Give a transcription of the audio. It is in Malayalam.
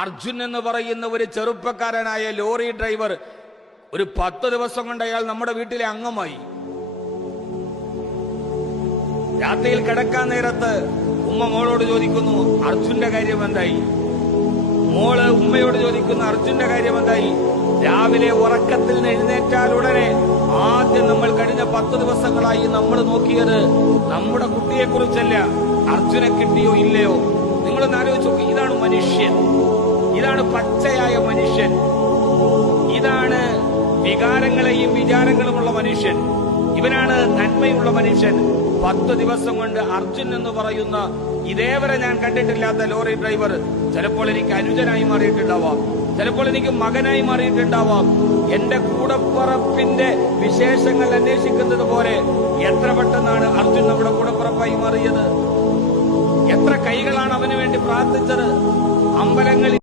അർജുൻ എന്ന് പറയുന്ന ഒരു ചെറുപ്പക്കാരനായ ലോറി ഡ്രൈവർ ഒരു 10 ദിവസം കൊണ്ട് അയാൾ നമ്മുടെ വീട്ടിലെ അംഗമായി. രാത്രിയിൽ കിടക്കാൻ നേരത്ത് ഉമ്മ മോളോട് ചോദിക്കുന്നു, അർജുന്റെ കാര്യം എന്തായി? മോള് ഉമ്മയോട് ചോദിക്കുന്നു, അർജുന്റെ കാര്യം എന്തായി? രാവിലെ ഉറക്കത്തിൽ നിന്ന് എഴുന്നേറ്റാൽ ഉടനെ ആദ്യം നമ്മൾ കഴിഞ്ഞ 10 ദിവസങ്ങളായി നമ്മൾ നോക്കിയത് നമ്മുടെ കുട്ടിയെ കുറിച്ചല്ല, അർജുനെ കിട്ടിയോ ഇല്ലയോ. നിങ്ങളൊന്ന് ആലോചിച്ച് നോക്കി. ഇതാണ് മനുഷ്യൻ, ഇതാണ് പച്ചയായ മനുഷ്യൻ, ഇതാണ് വികാരങ്ങളെയും വിചാരങ്ങളുമുള്ള മനുഷ്യൻ, ഇവനാണ് നന്മയുള്ള മനുഷ്യൻ. 10 ദിവസം കൊണ്ട് അർജുൻ എന്ന് പറയുന്ന ഇതേവരെ ഞാൻ കണ്ടിട്ടില്ലാത്ത ലോറി ഡ്രൈവർ ചിലപ്പോൾ എനിക്ക് അനുജനായി മാറിയിട്ടുണ്ടാവാം, ചിലപ്പോൾ എനിക്ക് മകനായി മാറിയിട്ടുണ്ടാവാം. എന്റെ കൂടപ്പുറപ്പിന്റെ വിശേഷങ്ങൾ അന്വേഷിക്കുന്നത് പോലെ എത്ര പെട്ടെന്നാണ് അർജുൻ നമ്മുടെ കൂടപ്പുറപ്പായി മാറിയത്. എത്ര കൈകളാണ് അവന് വേണ്ടി പ്രാർത്ഥിച്ചത്. അമ്പലങ്ങളിൽ